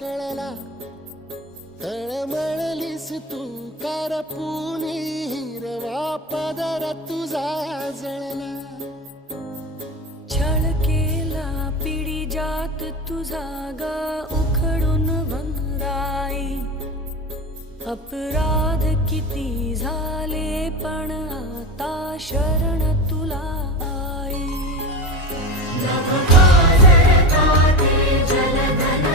कळला, तळमळलीस तू करपुनी, हिरवा पदर तुझा जळला. छळ केला पिढी जात तुझा ग उखडून वनराई. अपराध किती झाले पण आता शरण